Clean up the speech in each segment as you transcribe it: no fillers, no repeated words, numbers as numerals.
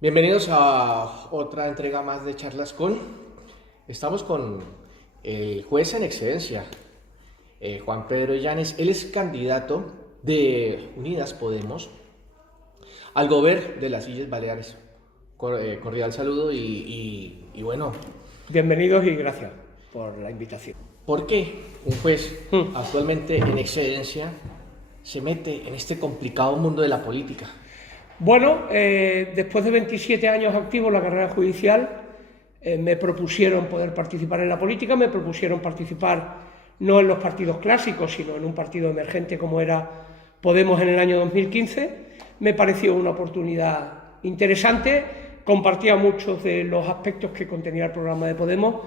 Bienvenidos a otra entrega más de Charlas con. Estamos con el juez en excedencia, Juan Pedro Llanes. Él es candidato de Unidas Podemos al gobierno de las Islas Baleares. Cordial saludo y bueno, Bienvenidos y gracias por la invitación. ¿por qué un juez actualmente en excedencia se mete en este complicado mundo de la política? Bueno, después de 27 años activo en la carrera judicial, me propusieron poder participar en la política, me propusieron participar no en los partidos clásicos, sino en un partido emergente como era Podemos en el año 2015. Me pareció una oportunidad interesante, compartía muchos de los aspectos que contenía el programa de Podemos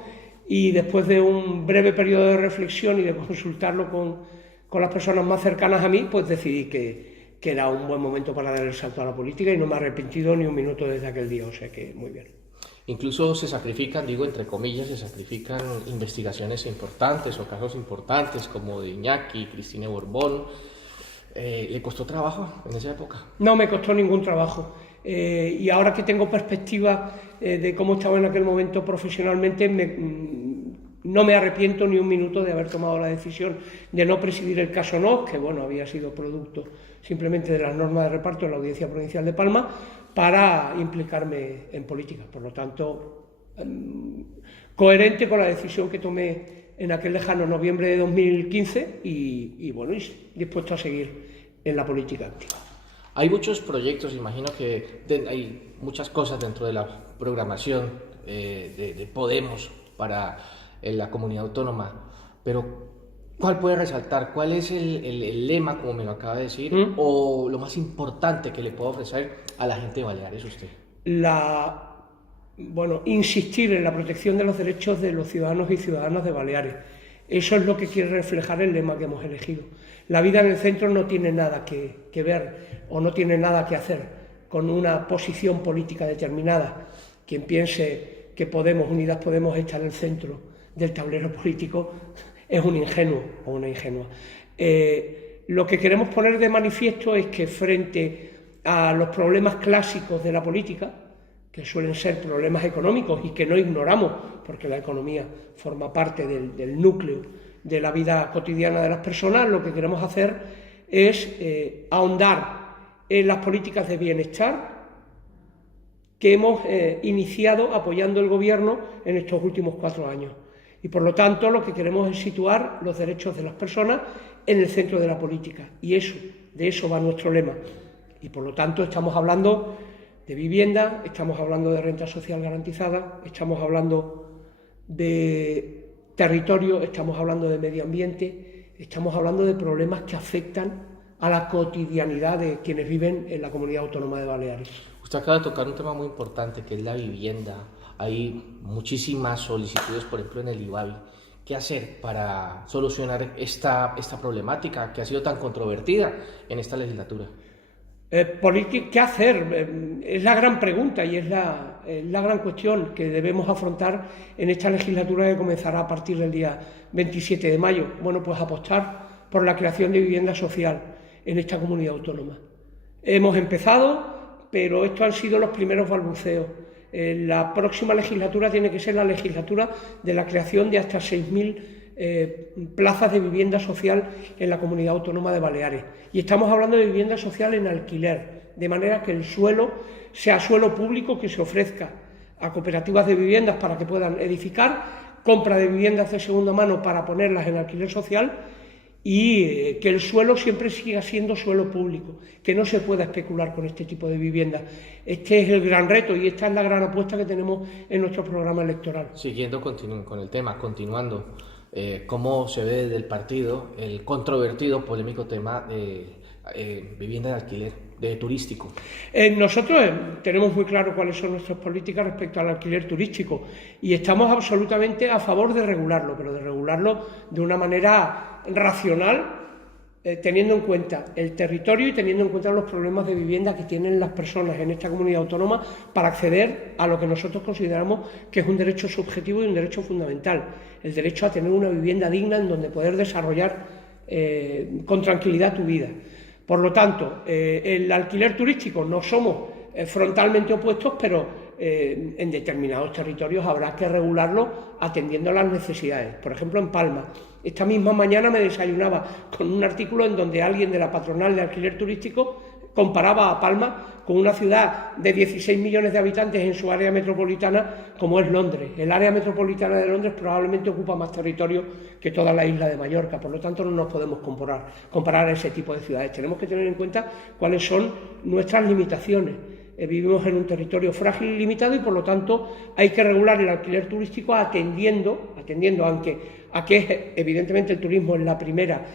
y después de un breve periodo de reflexión y de consultarlo con las personas más cercanas a mí, pues decidí que era un buen momento para dar el salto a la política y no me he arrepentido ni un minuto desde aquel día, o sea que muy bien. Incluso se sacrifican, digo entre comillas, se sacrifican investigaciones importantes o casos importantes como de Iñaki, Cristina Borbón. ¿Le costó trabajo en esa época? No me costó ningún trabajo. Y ahora que tengo perspectiva de cómo estaba en aquel momento profesionalmente, no me arrepiento ni un minuto de haber tomado la decisión de no presidir el caso NOS, que bueno, había sido producto simplemente de las normas de reparto en la Audiencia Provincial de Palma, para implicarme en política. Por lo tanto, coherente con la decisión que tomé en aquel lejano noviembre de 2015 y bueno, y dispuesto a seguir en la política activa. Hay muchos proyectos, imagino que hay muchas cosas dentro de la programación de Podemos para la comunidad autónoma, pero ¿cuál puede resaltar? ¿Cuál es el lema, como me lo acaba de decir, o lo más importante que le puede ofrecer a la gente de Baleares usted? Insistir en la protección de los derechos de los ciudadanos y ciudadanas de Baleares. Eso es lo que quiere reflejar el lema que hemos elegido. La vida en el centro no tiene nada que ver o no tiene nada que hacer con una posición política determinada. Quien piense que Unidas Podemos está en el centro del tablero político es un ingenuo o una ingenua. Lo que queremos poner de manifiesto es que frente a los problemas clásicos de la política, que suelen ser problemas económicos y que no ignoramos, porque la economía forma parte del núcleo de la vida cotidiana de las personas, lo que queremos hacer es ahondar en las políticas de bienestar que hemos iniciado apoyando el Gobierno en estos últimos 4 años. Y por lo tanto lo que queremos es situar los derechos de las personas en el centro de la política. Y de eso va nuestro lema. Y por lo tanto estamos hablando de vivienda, estamos hablando de renta social garantizada, estamos hablando de territorio, estamos hablando de medio ambiente, estamos hablando de problemas que afectan a la cotidianidad de quienes viven en la Comunidad Autónoma de Baleares. Usted acaba de tocar un tema muy importante que es la vivienda. Hay muchísimas solicitudes, por ejemplo, en el IVABI. ¿Qué hacer para solucionar esta problemática que ha sido tan controvertida en esta legislatura? ¿Qué hacer? Es la gran pregunta y es la gran cuestión que debemos afrontar en esta legislatura que comenzará a partir del día 27 de mayo. Bueno, pues apostar por la creación de vivienda social en esta comunidad autónoma. Hemos empezado, pero estos han sido los primeros balbuceos. La próxima legislatura tiene que ser la legislatura de la creación de hasta 6.000 plazas de vivienda social en la Comunidad Autónoma de Baleares. Y estamos hablando de vivienda social en alquiler, de manera que el suelo sea suelo público que se ofrezca a cooperativas de viviendas para que puedan edificar, compra de viviendas de segunda mano para ponerlas en alquiler social y que el suelo siempre siga siendo suelo público, que no se pueda especular con este tipo de viviendas. Este es el gran reto y esta es la gran apuesta que tenemos en nuestro programa electoral. Siguiendo con el tema, continuando, ¿cómo se ve desde el partido el controvertido, polémico tema de vivienda de alquiler, de turístico? Nosotros tenemos muy claro cuáles son nuestras políticas respecto al alquiler turístico y estamos absolutamente a favor de regularlo, pero de regularlo de una manera racional, teniendo en cuenta el territorio y teniendo en cuenta los problemas de vivienda que tienen las personas en esta comunidad autónoma para acceder a lo que nosotros consideramos que es un derecho subjetivo y un derecho fundamental, el derecho a tener una vivienda digna en donde poder desarrollar con tranquilidad tu vida. Por lo tanto, el alquiler turístico no somos frontalmente opuestos, pero en determinados territorios habrá que regularlo atendiendo a las necesidades. Por ejemplo, en Palma. Esta misma mañana me desayunaba con un artículo en donde alguien de la patronal de alquiler turístico comparaba a Palma con una ciudad de 16 millones de habitantes en su área metropolitana como es Londres. El área metropolitana de Londres probablemente ocupa más territorio que toda la isla de Mallorca, por lo tanto no nos podemos comparar a ese tipo de ciudades. Tenemos que tener en cuenta cuáles son nuestras limitaciones. Vivimos en un territorio frágil y limitado y por lo tanto hay que regular el alquiler turístico atendiendo a que evidentemente el turismo es la primera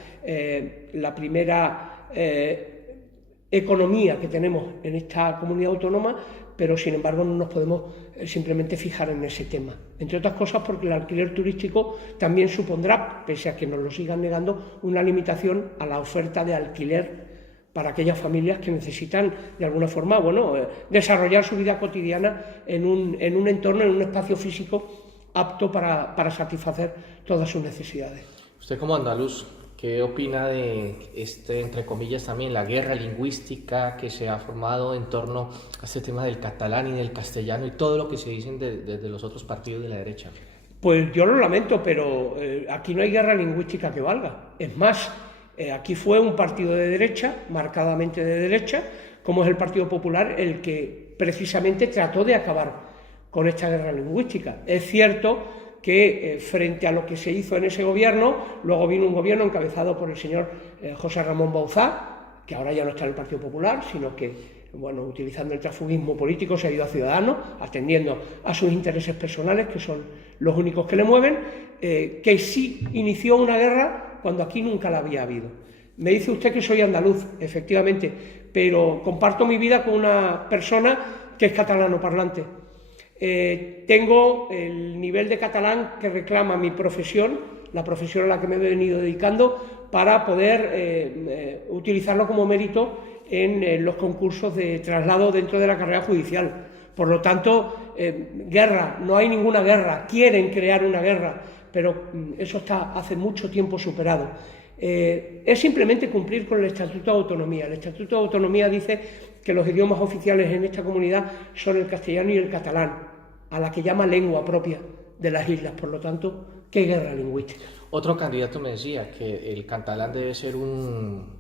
economía que tenemos en esta comunidad autónoma, pero sin embargo no nos podemos simplemente fijar en ese tema. Entre otras cosas porque el alquiler turístico también supondrá, pese a que nos lo sigan negando, una limitación a la oferta de alquiler para aquellas familias que necesitan de alguna forma desarrollar su vida cotidiana en un entorno, en un espacio físico apto para satisfacer todas sus necesidades. Usted como andaluz, ¿qué opina de entre comillas, también la guerra lingüística que se ha formado en torno a este tema del catalán y del castellano y todo lo que se dicen desde los otros partidos de la derecha? Pues yo lo lamento, pero aquí no hay guerra lingüística que valga. Es más, aquí fue un partido de derecha, marcadamente de derecha, como es el Partido Popular, el que precisamente trató de acabar con esta guerra lingüística. Es cierto que frente a lo que se hizo en ese gobierno, luego vino un gobierno encabezado por el señor José Ramón Bauzá, que ahora ya no está en el Partido Popular, sino que, utilizando el transfugismo político, se ha ido a Ciudadanos, atendiendo a sus intereses personales, que son los únicos que le mueven, que sí inició una guerra cuando aquí nunca la había habido. Me dice usted que soy andaluz, efectivamente, pero comparto mi vida con una persona que es catalano parlante. Tengo el nivel de catalán que reclama mi profesión, la profesión a la que me he venido dedicando, para poder utilizarlo como mérito en los concursos de traslado dentro de la carrera judicial. Por lo tanto, guerra, no hay ninguna guerra, quieren crear una guerra, pero eso está hace mucho tiempo superado. Es simplemente cumplir con el Estatuto de Autonomía. El Estatuto de Autonomía dice que los idiomas oficiales en esta comunidad son el castellano y el catalán, a la que llama lengua propia de las islas. Por lo tanto, ¿qué guerra lingüística? Otro candidato me decía que el catalán debe ser un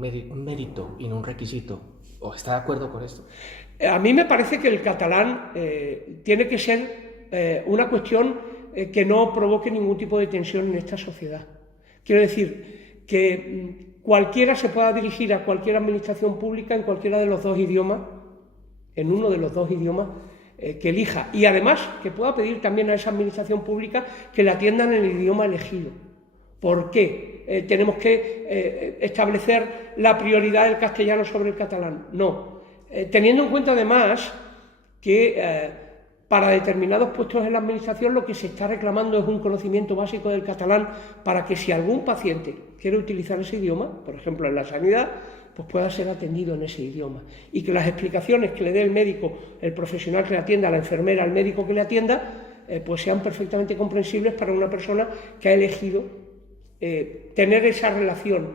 mérito y no un requisito. ¿O está de acuerdo con esto? A mí me parece que el catalán tiene que ser una cuestión que no provoque ningún tipo de tensión en esta sociedad. Quiero decir que cualquiera se pueda dirigir a cualquier administración pública en cualquiera de los dos idiomas, en uno de los dos idiomas que elija, y además que pueda pedir también a esa administración pública que la atiendan en el idioma elegido. ¿Por qué tenemos que establecer la prioridad del castellano sobre el catalán? No. Teniendo en cuenta además que para determinados puestos en la administración lo que se está reclamando es un conocimiento básico del catalán para que si algún paciente quiere utilizar ese idioma, por ejemplo en la sanidad, pues pueda ser atendido en ese idioma y que las explicaciones que le dé el médico, el profesional que le atienda, la enfermera, el médico que le atienda, pues sean perfectamente comprensibles para una persona que ha elegido tener esa relación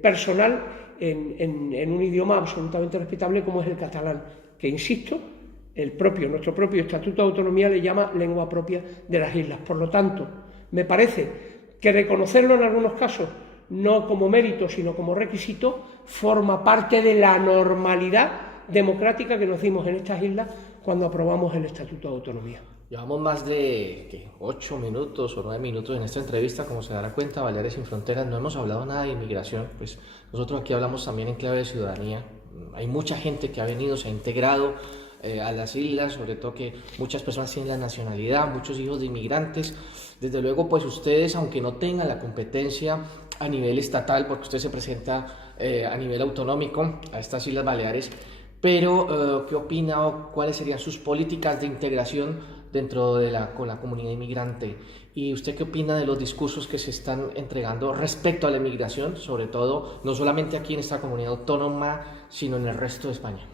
personal en un idioma absolutamente respetable como es el catalán, que insisto, nuestro propio Estatuto de Autonomía le llama lengua propia de las islas. Por lo tanto, me parece que reconocerlo en algunos casos, no como mérito, sino como requisito, forma parte de la normalidad democrática que nos dimos en estas islas cuando aprobamos el Estatuto de Autonomía. Llevamos más de 8 minutos o 9 minutos en esta entrevista. Como se dará cuenta, Baleares Sin Fronteras no hemos hablado nada de inmigración. Pues nosotros aquí hablamos también en clave de ciudadanía. Hay mucha gente que ha venido, se ha integrado a las islas, sobre todo que muchas personas tienen la nacionalidad, muchos hijos de inmigrantes. Desde luego, pues ustedes, aunque no tengan la competencia a nivel estatal, porque usted se presenta a nivel autonómico a estas Islas Baleares, pero ¿qué opina o cuáles serían sus políticas de integración dentro de con la comunidad inmigrante? ¿Y usted qué opina de los discursos que se están entregando respecto a la inmigración, sobre todo, no solamente aquí en esta comunidad autónoma, sino en el resto de España?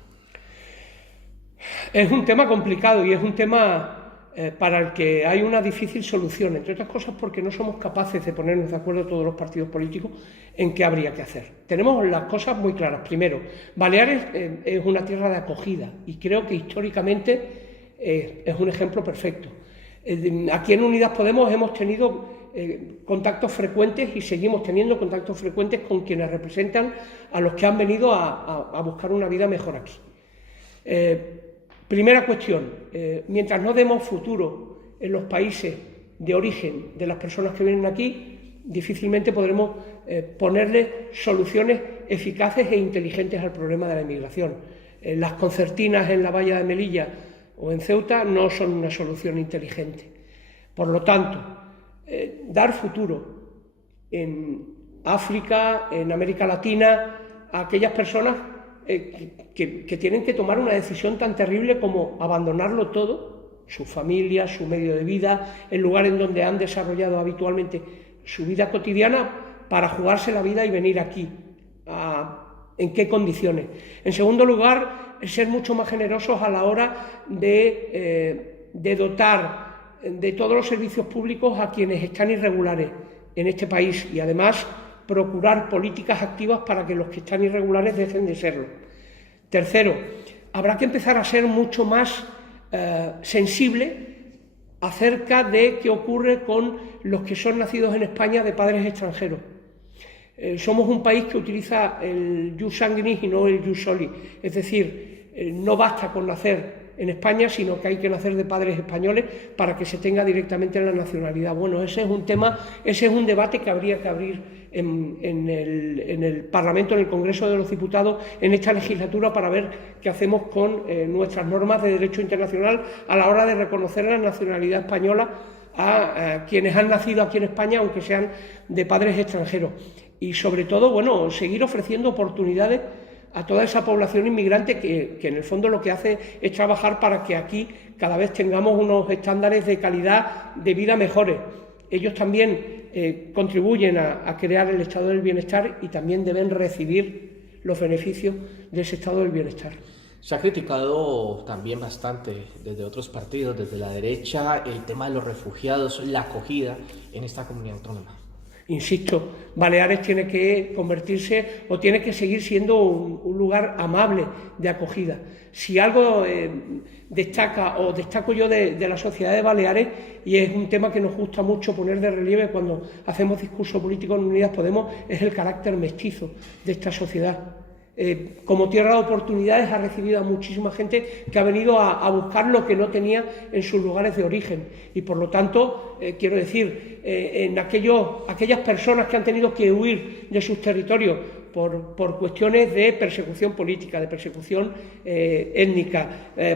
Es un tema complicado y es un tema para el que hay una difícil solución, entre otras cosas porque no somos capaces de ponernos de acuerdo todos los partidos políticos en qué habría que hacer. Tenemos las cosas muy claras. Primero, Baleares es una tierra de acogida y creo que históricamente es un ejemplo perfecto. Aquí en Unidas Podemos hemos tenido contactos frecuentes y seguimos teniendo contactos frecuentes con quienes representan a los que han venido a buscar una vida mejor aquí. Primera cuestión, mientras no demos futuro en los países de origen de las personas que vienen aquí, difícilmente podremos ponerle soluciones eficaces e inteligentes al problema de la inmigración. Las concertinas en la valla de Melilla o en Ceuta no son una solución inteligente. Por lo tanto, dar futuro en África, en América Latina, a aquellas personas que tienen que tomar una decisión tan terrible como abandonarlo todo, su familia, su medio de vida, el lugar en donde han desarrollado habitualmente su vida cotidiana para jugarse la vida y venir aquí. ¿En qué condiciones? En segundo lugar, ser mucho más generosos a la hora de dotar de todos los servicios públicos a quienes están irregulares en este país y además procurar políticas activas para que los que están irregulares dejen de serlo. Tercero, habrá que empezar a ser mucho más sensible acerca de qué ocurre con los que son nacidos en España de padres extranjeros. Somos un país que utiliza el jus sanguinis y no el jus soli, es decir, no basta con nacer en España, sino que hay que nacer de padres españoles para que se tenga directamente la nacionalidad. Bueno, ese es un tema, ese es un debate que habría que abrir en el Parlamento, en el Congreso de los Diputados, en esta legislatura, para ver qué hacemos con nuestras normas de derecho internacional a la hora de reconocer la nacionalidad española a quienes han nacido aquí en España, aunque sean de padres extranjeros. Y sobre todo, bueno, seguir ofreciendo oportunidades a toda esa población inmigrante que en el fondo lo que hace es trabajar para que aquí cada vez tengamos unos estándares de calidad de vida mejores. Ellos también contribuyen a crear el estado del bienestar y también deben recibir los beneficios de ese estado del bienestar. Se ha criticado también bastante desde otros partidos, desde la derecha, el tema de los refugiados, la acogida en esta comunidad autónoma. Insisto, Baleares tiene que convertirse o tiene que seguir siendo un lugar amable de acogida. Si algo destaco yo de la sociedad de Baleares, y es un tema que nos gusta mucho poner de relieve cuando hacemos discurso político en Unidas Podemos, es el carácter mestizo de esta sociedad. Como tierra de oportunidades ha recibido a muchísima gente que ha venido a buscar lo que no tenía en sus lugares de origen y por lo tanto, quiero decir, en aquellas personas que han tenido que huir de sus territorios por cuestiones de persecución política, de persecución étnica,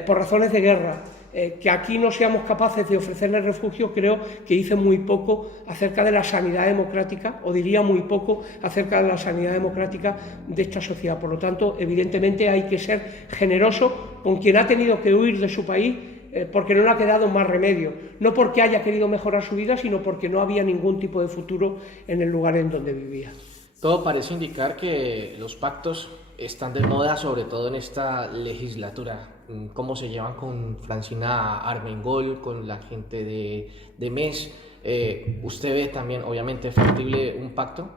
por razones de guerra, que aquí no seamos capaces de ofrecerles refugio, creo que dice muy poco acerca de la sanidad democrática, o diría muy poco acerca de la sanidad democrática de esta sociedad. Por lo tanto, evidentemente hay que ser generoso con quien ha tenido que huir de su país porque no le ha quedado más remedio, no porque haya querido mejorar su vida, sino porque no había ningún tipo de futuro en el lugar en donde vivía. Todo parece indicar que los pactos están de moda, sobre todo en esta legislatura. ¿Cómo se llevan con Francina Armengol, con la gente de MES? ¿Usted ve también, obviamente, factible un pacto?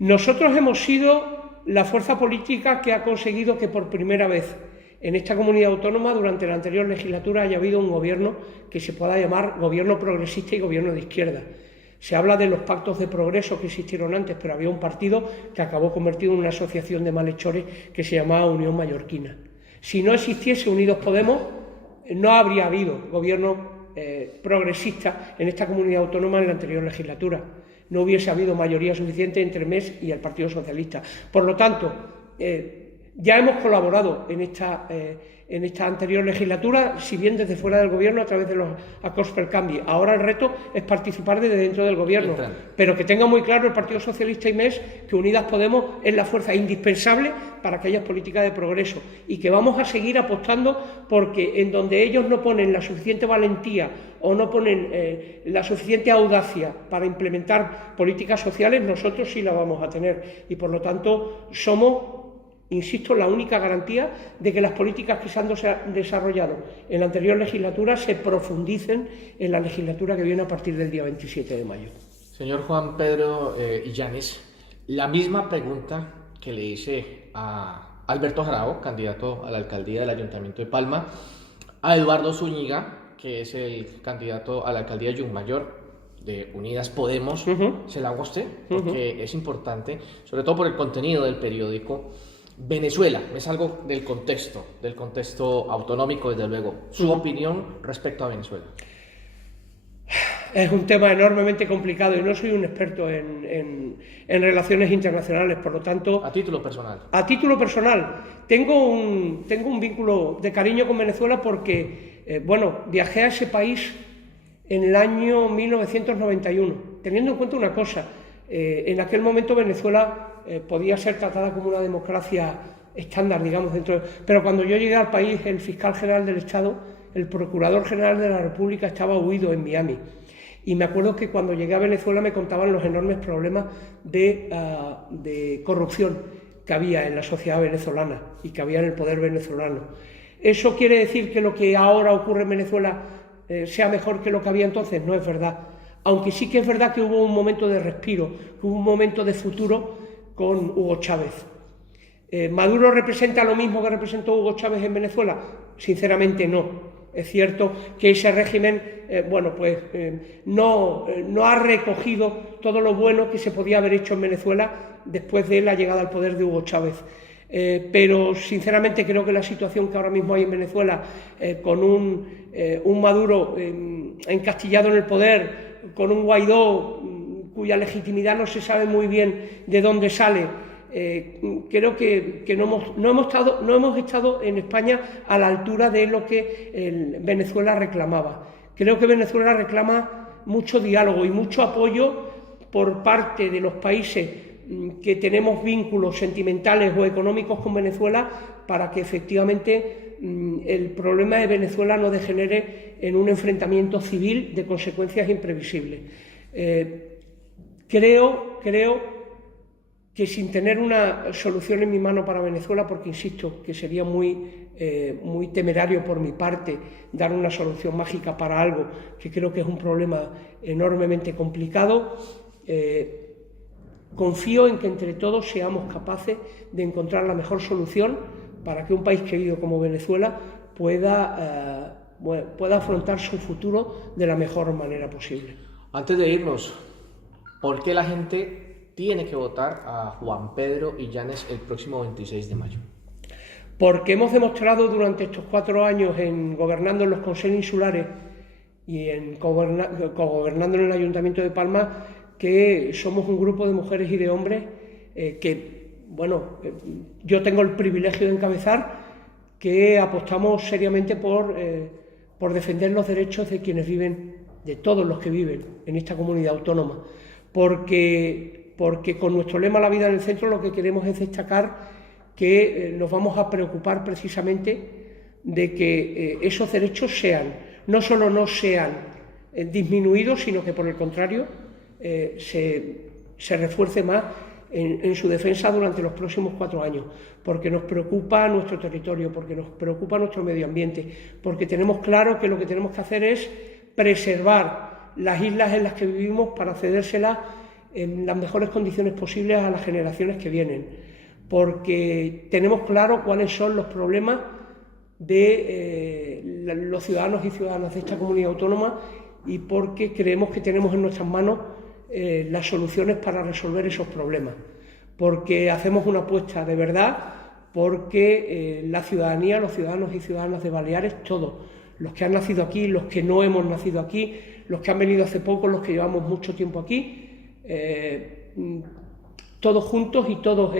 Nosotros hemos sido la fuerza política que ha conseguido que por primera vez en esta comunidad autónoma durante la anterior legislatura haya habido un gobierno que se pueda llamar gobierno progresista y gobierno de izquierda. Se habla de los pactos de progreso que existieron antes, pero había un partido que acabó convertido en una asociación de malhechores que se llamaba Unión Mallorquina. Si no existiese Unidos Podemos, no habría habido gobierno progresista en esta comunidad autónoma en la anterior legislatura. No hubiese habido mayoría suficiente entre MES y el Partido Socialista. Por lo tanto, ya hemos colaborado en esta anterior legislatura, si bien desde fuera del gobierno a través de los acords per canvi. Ahora el reto es participar desde dentro del gobierno, pero que tenga muy claro el Partido Socialista y MES que Unidas Podemos es la fuerza indispensable para aquellas políticas de progreso y que vamos a seguir apostando porque en donde ellos no ponen la suficiente valentía o no ponen la suficiente audacia para implementar políticas sociales, nosotros sí la vamos a tener y por lo tanto somos insisto, la única garantía de que las políticas que se han desarrollado en la anterior legislatura se profundicen en la legislatura que viene a partir del día 27 de mayo. Señor Juan Pedro Illanes, la misma pregunta que le hice a Alberto Jarabo, candidato a la alcaldía del Ayuntamiento de Palma, a Eduardo Zúñiga, que es el candidato a la alcaldía de Llucmayor de Unidas Podemos, se la hago a usted, porque es importante, sobre todo por el contenido del periódico. Venezuela, me salgo del contexto autonómico, desde luego. Su opinión respecto a Venezuela. Es un tema enormemente complicado y no soy un experto en relaciones internacionales, por lo tanto... A título personal. A título personal, tengo un vínculo de cariño con Venezuela porque, viajé a ese país en el año 1991, teniendo en cuenta una cosa, en aquel momento Venezuela podía ser tratada como una democracia estándar, digamos, pero cuando yo llegué al país, el fiscal general del Estado, el procurador general de la República estaba huido en Miami. Y me acuerdo que cuando llegué a Venezuela me contaban los enormes problemas de corrupción que había en la sociedad venezolana y que había en el poder venezolano. ¿Eso quiere decir que lo que ahora ocurre en Venezuela sea mejor que lo que había entonces? No es verdad. Aunque sí que es verdad que hubo un momento de respiro, que hubo un momento de futuro con Hugo Chávez. ¿Maduro representa lo mismo que representó Hugo Chávez en Venezuela? Sinceramente no. Es cierto que ese régimen no ha recogido todo lo bueno que se podía haber hecho en Venezuela después de la llegada al poder de Hugo Chávez. Pero sinceramente creo que la situación que ahora mismo hay en Venezuela, con un Maduro encastillado en el poder, con un Guaidó cuya legitimidad no se sabe muy bien de dónde sale, creo que no hemos estado en España a la altura de lo que Venezuela reclamaba. Creo que Venezuela reclama mucho diálogo y mucho apoyo por parte de los países que tenemos vínculos sentimentales o económicos con Venezuela para que efectivamente el problema de Venezuela no degenere en un enfrentamiento civil de consecuencias imprevisibles. Creo que sin tener una solución en mi mano para Venezuela, porque insisto que sería muy temerario por mi parte dar una solución mágica para algo que creo que es un problema enormemente complicado, confío en que entre todos seamos capaces de encontrar la mejor solución para que un país querido como Venezuela pueda afrontar su futuro de la mejor manera posible. Antes de irnos, ¿por qué la gente tiene que votar a Juan Pedro Illanes el próximo 26 de mayo? Porque hemos demostrado durante estos 4 años gobernando en los consejos insulares y gobernando en el Ayuntamiento de Palma que somos un grupo de mujeres y de hombres yo tengo el privilegio de encabezar, que apostamos seriamente por defender los derechos de quienes viven, de todos los que viven en esta comunidad autónoma, porque con nuestro lema La vida en el centro lo que queremos es destacar que nos vamos a preocupar precisamente de que esos derechos no solo no sean disminuidos, sino que por el contrario se refuerce más en su defensa durante los próximos 4 años, porque nos preocupa nuestro territorio, porque nos preocupa nuestro medio ambiente, porque tenemos claro que lo que tenemos que hacer es preservar las islas en las que vivimos para cedérselas en las mejores condiciones posibles a las generaciones que vienen, porque tenemos claro cuáles son los problemas de los ciudadanos y ciudadanas de esta comunidad autónoma y porque creemos que tenemos en nuestras manos las soluciones para resolver esos problemas, porque hacemos una apuesta de verdad, porque la ciudadanía, los ciudadanos y ciudadanas de Baleares, todos, los que han nacido aquí, los que no hemos nacido aquí, los que han venido hace poco, los que llevamos mucho tiempo aquí, todos juntos y todos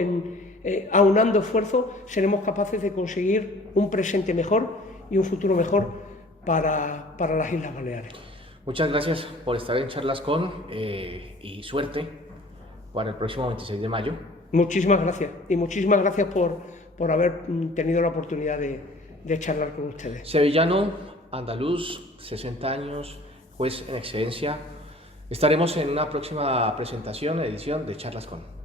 aunando esfuerzos seremos capaces de conseguir un presente mejor y un futuro mejor para las Islas Baleares. Muchas gracias por estar en Charlas Con y suerte para el próximo 26 de mayo. Muchísimas gracias y muchísimas gracias por haber tenido la oportunidad de charlar con ustedes. Sevillano, andaluz, 60 años, juez en excedencia. Estaremos en una próxima presentación, edición de Charlas Con.